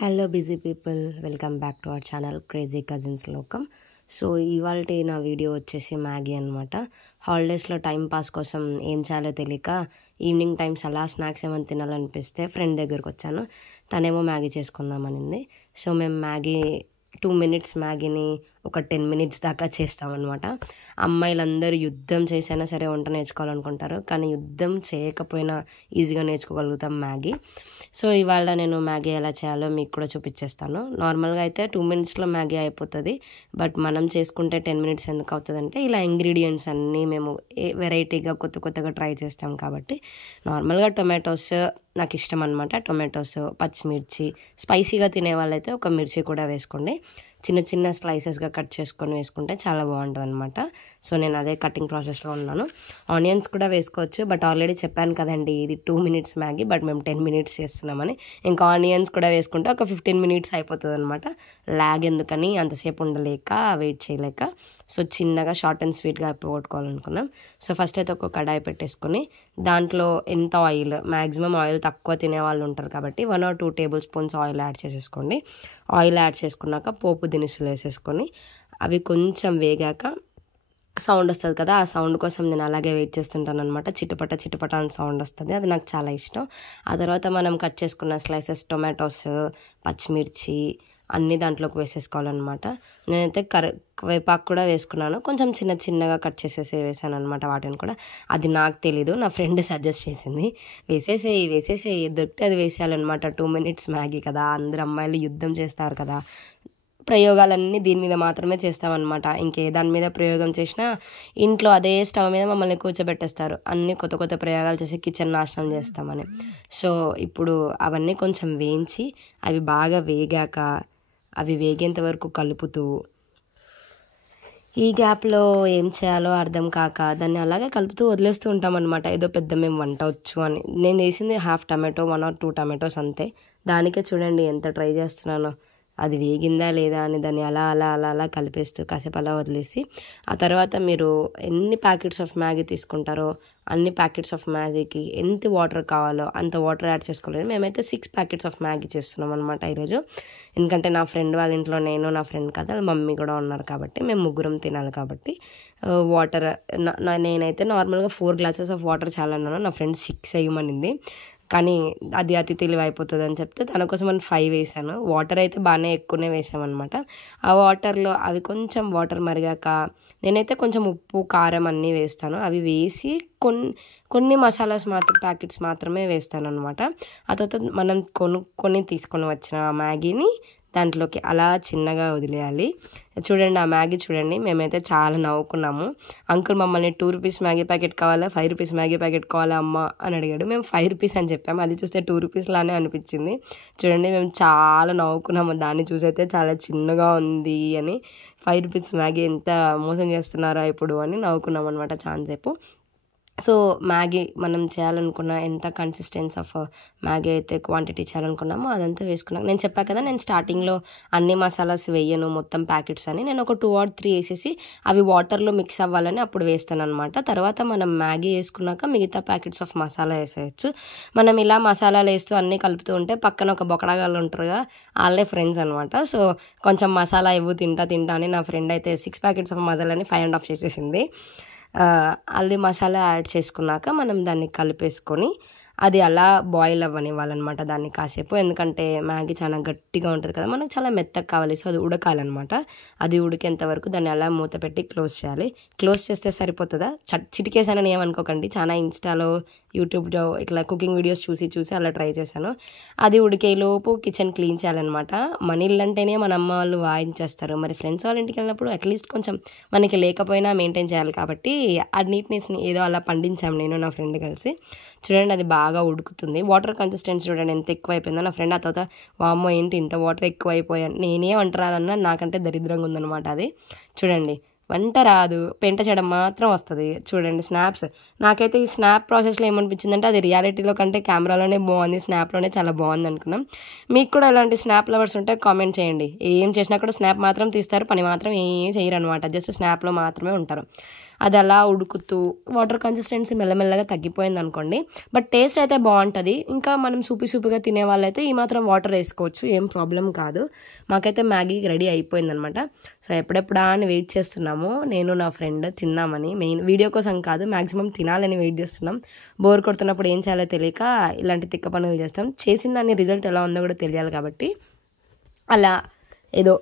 Hello busy people, welcome back to our channel crazy cousins లోకం. So ఇవాళ నా video వచ్చేసి మ్యాగీ అనమాట. హాలిడేస్లో టైం పాస్ కోసం ఏం చేయాలో తెలియక ఈవినింగ్ టైమ్స్ అలా స్నాక్స్ ఏమైనా తినాలనిపిస్తే ఫ్రెండ్ దగ్గరికి వచ్చాను. తనేమో మ్యాగీ చేసుకుందామనింది. సో మేము 2 minutes మ్యాగీని ఒక 10 minutes దాకా చేస్తామన్నమాట. అమ్మాయిలందరూ యుద్ధం చేసైనా సరే వంట నేర్చుకోవాలనుకుంటారు, కానీ యుద్ధం చేయకపోయినా ఈజీగా నేర్చుకోగలుగుతాం మ్యాగీ. సో ఇవాళ నేను మ్యాగీ ఎలా చేయాలో మీకు కూడా చూపించేస్తాను. నార్మల్గా అయితే 2 minutesలో మ్యాగీ అయిపోతుంది, బట్ మనం చేసుకుంటే 10 minutes ఎందుకు అవుతుందంటే ఇలా ఇంగ్రీడియంట్స్ అన్నీ మేము వెరైటీగా కొత్తగా ట్రై చేస్తాం కాబట్టి. నార్మల్గా టొమాటోస్ నాకు ఇష్టం అనమాట. టొమాటోస్, పచ్చిమిర్చి, స్పైసీగా తినే వాళ్ళైతే ఒక మిర్చి కూడా వేసుకోండి. చిన్న స్లైసెస్గా కట్ చేసుకొని వేసుకుంటే చాలా బాగుంటుంది అనమాట. సో నేను అదే కటింగ్ ప్రాసెస్లో ఉన్నాను. ఆనియన్స్ కూడా వేసుకోవచ్చు, బట్ ఆల్రెడీ చెప్పాను కదండి ఇది 2 minutes మ్యాగీ, బట్ మేము 10 minutes చేస్తున్నామని. ఇంకా ఆనియన్స్ కూడా వేసుకుంటే ఒక 15 minutes అయిపోతుంది అనమాట. లాగ్ ఎందుకని అంతసేపు ఉండలేక వెయిట్ చేయలేక సో చిన్నగా షార్ట్ అండ్ స్వీట్గా అయిపోగొట్టుకోవాలనుకున్నాం. సో ఫస్ట్ అయితే ఒక కడాయి పెట్టేసుకొని దాంట్లో ఎంత ఆయిల్, మ్యాక్సిమం ఆయిల్ తక్కువ తినే వాళ్ళు ఉంటారు కాబట్టి 1 or 2 tablespoons ఆయిల్ యాడ్ చేసేసుకోండి. ఆయిల్ యాడ్ చేసుకున్నాక పోపు దినుసులు వేసేసుకొని అవి కొంచెం వేగాక సౌండ్ వస్తుంది కదా, ఆ సౌండ్ కోసం నేను అలాగే వెయిట్ చేస్తుంటాను అనమాట. చిటపట అని సౌండ్ వస్తుంది, అది నాకు చాలా ఇష్టం. ఆ తర్వాత మనం కట్ చేసుకున్న స్లైసెస్ టొమాటోస్, పచ్చిమిర్చి అన్నీ దాంట్లోకి వేసేసుకోవాలన్నమాట. నేనైతే కరివేపాకు కూడా వేసుకున్నాను, కొంచెం చిన్నగా కట్ చేసేసి వేసాను అనమాట వాటిని కూడా. అది నాకు తెలీదు, నా ఫ్రెండ్ సజెస్ట్ చేసింది. వేసేసేయి దొరికితే అది వేసేయాలన్నమాట. 2 minutes మ్యాగీ కదా, అందరు అమ్మాయిలు యుద్ధం చేస్తారు కదా, ప్రయోగాలన్నీ దీని మీద మాత్రమే చేస్తామన్నమాట. ఇంకే దాని మీద ప్రయోగం చేసినా ఇంట్లో అదే స్టవ్ మీద మమ్మల్ని కూర్చోబెట్టేస్తారు. అన్నీ కొత్త ప్రయోగాలు చేసి కిచెన్ నాశనం చేస్తామని. సో ఇప్పుడు అవన్నీ కొంచెం వేయించి అవి బాగా వేగాక అవి వేగేంత వరకు కలుపుతూ, ఈ గ్యాప్లో ఏం చేయాలో అర్థం కాక దాన్ని అలాగే కలుపుతూ వదిలేస్తూ ఉంటామన్నమాట. ఏదో పెద్ద మేము వంట వచ్చు అని. నేను వేసింది 1/2 tomato, 1 or 2 tomatoes అంతే. దానికే చూడండి ఎంత ట్రై చేస్తున్నానో. అది వేగిందా లేదా అని దాన్ని అలా కలిపేస్తూ కాసేపు అలా వదిలేసి, ఆ తర్వాత మీరు ఎన్ని ప్యాకెట్స్ ఆఫ్ మ్యాగీ తీసుకుంటారో అన్ని ప్యాకెట్స్ ఆఫ్ మ్యాగీకి ఎంత వాటర్ కావాలో అంత వాటర్ యాడ్ చేసుకోలేదు. మేమైతే 6 packets ఆఫ్ మ్యాగీ చేస్తున్నాం అనమాట ఈరోజు. ఎందుకంటే నా ఫ్రెండ్ వాళ్ళ ఇంట్లో నేను, నా ఫ్రెండ్ కదా మమ్మీ కూడా ఉన్నారు కాబట్టి మేము ముగ్గురం తినాలి కాబట్టి వాటర్ నేనైతే నార్మల్గా 4 glasses ఆఫ్ వాటర్ చాలా అన్నాను. నా ఫ్రెండ్ 6 వేయమనింది, కానీ అది అతి తెలివి అయిపోతుంది అని చెప్తే తన కోసం నేను 5 వేసాను. వాటర్ అయితే బాగానే ఎక్కువనే వేసామన్నమాట. ఆ వాటర్లో అవి కొంచెం వాటర్ మరిగాక నేనైతే కొంచెం ఉప్పు, కారం అన్నీ వేస్తాను. అవి వేసి కొన్ని మసాలాస్ ప్యాకెట్స్ మాత్రమే వేస్తాను అనమాట. ఆ తర్వాత మనం కొనుక్కొని తీసుకొని వచ్చిన మ్యాగీని దాంట్లోకి అలా చిన్నగా వదిలేయాలి. చూడండి ఆ మ్యాగీ చూడండి, మేమైతే చాలా నవ్వుకున్నాము. అంకుల్ మమ్మల్ని 2 rupees మ్యాగీ ప్యాకెట్ కావాలా, 5 rupees మ్యాగీ ప్యాకెట్ కావాలా అమ్మ అని అడిగాడు. మేము 5 rupees అని చెప్పాము. అది చూస్తే 2 rupees లానే అనిపించింది. చూడండి మేము చాలా నవ్వుకున్నాము, దాన్ని చూసైతే చాలా చిన్నగా ఉంది అని. 5 rupees మ్యాగీ ఎంత మోసం చేస్తున్నారా ఇప్పుడు అని నవ్వుకున్నాం అనమాట చాలాసేపు. సో మ్యాగీ మనం చేయాలనుకున్న ఎంత కన్సిస్టెన్సీ ఆఫ్ మ్యాగీ అయితే క్వాంటిటీ చేయాలనుకున్నామో అదంతా వేసుకున్నాను. నేను చెప్పాను కదా నేను స్టార్టింగ్లో అన్ని మసాలాస్ వేయను మొత్తం ప్యాకెట్స్ అని. నేను ఒక 2 or 3 వేసేసి అవి వాటర్లో మిక్స్ అవ్వాలని అప్పుడు వేస్తాను అనమాట. తర్వాత మనం మ్యాగీ వేసుకున్నాక మిగతా ప్యాకెట్స్ ఆఫ్ మసాలా వేసేయచ్చు. మనం ఇలా మసాలాలు వేస్తూ అన్నీ కలుపుతూ ఉంటే పక్కన ఒక బొకడాగాళ్ళు ఉంటారుగా, వాళ్ళే ఫ్రెండ్స్ అనమాట. సో కొంచెం మసాలా ఇవ్వు తింటా అని నా ఫ్రెండ్ అయితే 6 packets ఆఫ్ మసాలాని 5.5 చేసేసింది. అల్లి మసాలా యాడ్ చేసుకున్నాక మనం దాన్ని కలిపేసుకొని అది అలా బాయిల్ అవ్వనివ్వాలన్నమాట దాన్ని కాసేపు. ఎందుకంటే మ్యాగీ చాలా గట్టిగా ఉంటుంది కదా, మనకు చాలా మెత్తగా కావాలి. సో అది ఉడకాలన్నమాట. అది ఉడికేంత వరకు దాన్ని అలా మూత పెట్టి క్లోజ్ చేయాలి. క్లోజ్ చేస్తే సరిపోతుందా, చిటికేసానని ఏమనుకోకండి. చాలా ఇన్స్టాలో, యూట్యూబ్లో ఇట్లా కుకింగ్ వీడియోస్ చూసి అలా ట్రై చేశాను. అది ఉడికేలోపు కిచెన్ క్లీన్ చేయాలన్నమాట. మన ఇల్లు అంటేనే మన అమ్మ వాళ్ళు వాయించేస్తారు, మరి ఫ్రెండ్స్ వాళ్ళ ఇంటికి వెళ్ళినప్పుడు అట్లీస్ట్ కొంచెం మనకి లేకపోయినా మెయింటైన్ చేయాలి కాబట్టి ఆ నీట్నెస్ని ఏదో అలా పండించాము నేను నా ఫ్రెండ్ కలిసి. చూడండి అది బాగా ఉడుకుతుంది. వాటర్ కన్సిస్టెన్సీ చూడండి ఎంత ఎక్కువ అయిపోయిందో. నా ఫ్రెండ్ ఆ తర్వాత వామ్మో ఏంటి ఇంత వాటర్ ఎక్కువ అయిపోయాను, నేనే వంట రాదన్నా నాకంటే దరిద్రంగా ఉందన్నమాట. అది చూడండి వంట రాదు, పెంట చేయడం మాత్రం వస్తుంది. చూడండి స్నాప్స్, నాకైతే ఈ స్నాప్ ప్రాసెస్లో ఏమనిపించిందంటే అది రియాలిటీలో కంటే కెమెరాలోనే బాగుంది, స్నాప్లోనే చాలా బాగుంది అనుకున్నాం. మీకు కూడా ఇలాంటి స్నాప్ లవర్స్ ఉంటే కామెంట్ చేయండి. ఏం చేసినా కూడా స్నాప్ మాత్రం తీస్తారు, పని మాత్రం ఏం చేయరు అనమాట. జస్ట్ స్నాప్లో మాత్రమే ఉంటారు. అది అలా ఉడుకుతూ వాటర్ కన్సిస్టెన్సీ మెల్లమెల్లగా తగ్గిపోయింది అనుకోండి. బట్ టేస్ట్ అయితే బాగుంటుంది. ఇంకా మనం సూపిగా తినే వాళ్ళైతే ఈ మాత్రం వాటర్ వేసుకోవచ్చు, ఏం ప్రాబ్లం కాదు. మాకైతే మ్యాగీ రెడీ అయిపోయిందనమాట. సో ఎప్పుడెప్పుడా అని వెయిట్ చేస్తున్నాము, నేను నా ఫ్రెండ్ తిన్నామని. మెయిన్ వీడియో కోసం కాదు, మ్యాక్సిమం తినాలని వెయిట్ చేస్తున్నాం. బోర్ కొడుతున్నప్పుడు ఏం చేయాలో తెలియక ఇలాంటి తిక్క పనులు చేస్తాం. చేసిన దాని రిజల్ట్ ఎలా ఉందో కూడా తెలియాలి కాబట్టి అలా ఏదో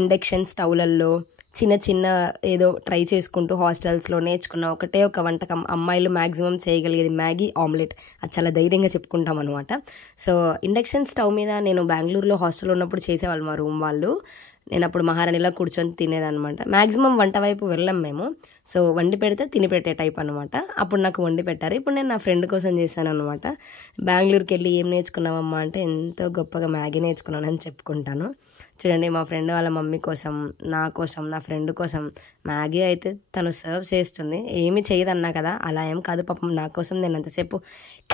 ఇండక్షన్ స్టవ్లలో చిన్న ఏదో ట్రై చేసుకుంటూ హాస్టల్స్లో నేర్చుకున్న ఒకటే ఒక వంటకం, అమ్మాయిలు మ్యాక్సిమం చేయగలిగేది మ్యాగీ ఆమ్లెట్. అది చాలా ధైర్యంగా చెప్పుకుంటాం అనమాట. సో ఇండక్షన్ స్టవ్ మీద నేను బెంగళూరులో హాస్టల్ ఉన్నప్పుడు చేసేవాళ్ళు మా రూమ్ వాళ్ళు. నేను అప్పుడు మహారాణిలా కూర్చొని తినేదనమాట. మ్యాక్సిమం వంట వైపు వెళ్ళాం మేము. సో వండి పెడితే తిని పెట్టే టైప్ అనమాట. అప్పుడు నాకు వండి పెట్టారు. ఇప్పుడు నేను నా ఫ్రెండ్ కోసం చేశాను అనమాట. బెంగళూరుకి వెళ్ళి ఏం నేర్చుకున్నామమ్మా అంటే ఎంతో గొప్పగా మ్యాగీ నేర్చుకున్నానని చెప్పుకుంటాను. చూడండి, మా ఫ్రెండ్ వాళ్ళ మమ్మీ కోసం, నా కోసం, నా ఫ్రెండ్ కోసం మ్యాగీ అయితే తను సర్వ్ చేస్తుంది. ఏమి చేయదన్నా కదా, అలా ఏం కాదు పాపం. నా కోసం నేను అంతసేపు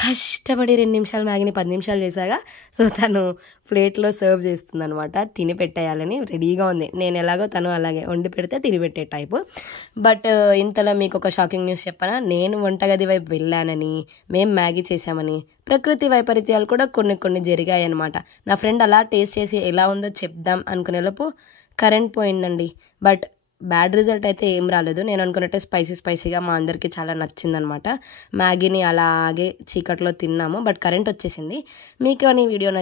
కష్టపడి 2 నిమిషాలు మ్యాగీని 10 నిమిషాలు చేశాగా. సో తను ప్లేట్లో సర్వ్ చేస్తుంది అనమాట. తిని పెట్టేయాలని రెడీగా ఉంది. నేను ఎలాగో తను అలాగే వండి పెడితే తిని పెట్టే టైపు. బట్ ఇంతలో మీకు ఒక షాకింగ్ న్యూస్ చెప్పనా, నేను వంటగది వైపు వెళ్ళానని, మేము మ్యాగీ చేశామని ప్రకృతి వైపరీత్యాలు కూడా కొన్ని జరిగాయి అనమాట. నా ఫ్రెండ్ అలా టేస్ట్ చేసి ఎలా ఉందో చెప్దాం అనుకునేలోపు కరెంట్ పోయిందండి. బట్ బ్యాడ్ రిజల్ట్ అయితే ఏం రాలేదు. నేను అనుకున్నట్టే స్పైసీగా మా అందరికీ చాలా నచ్చిందనమాట. మ్యాగీని అలాగే చీకట్లో తిన్నాము. బట్ కరెంట్ వచ్చేసింది. మీకు అని వీడియో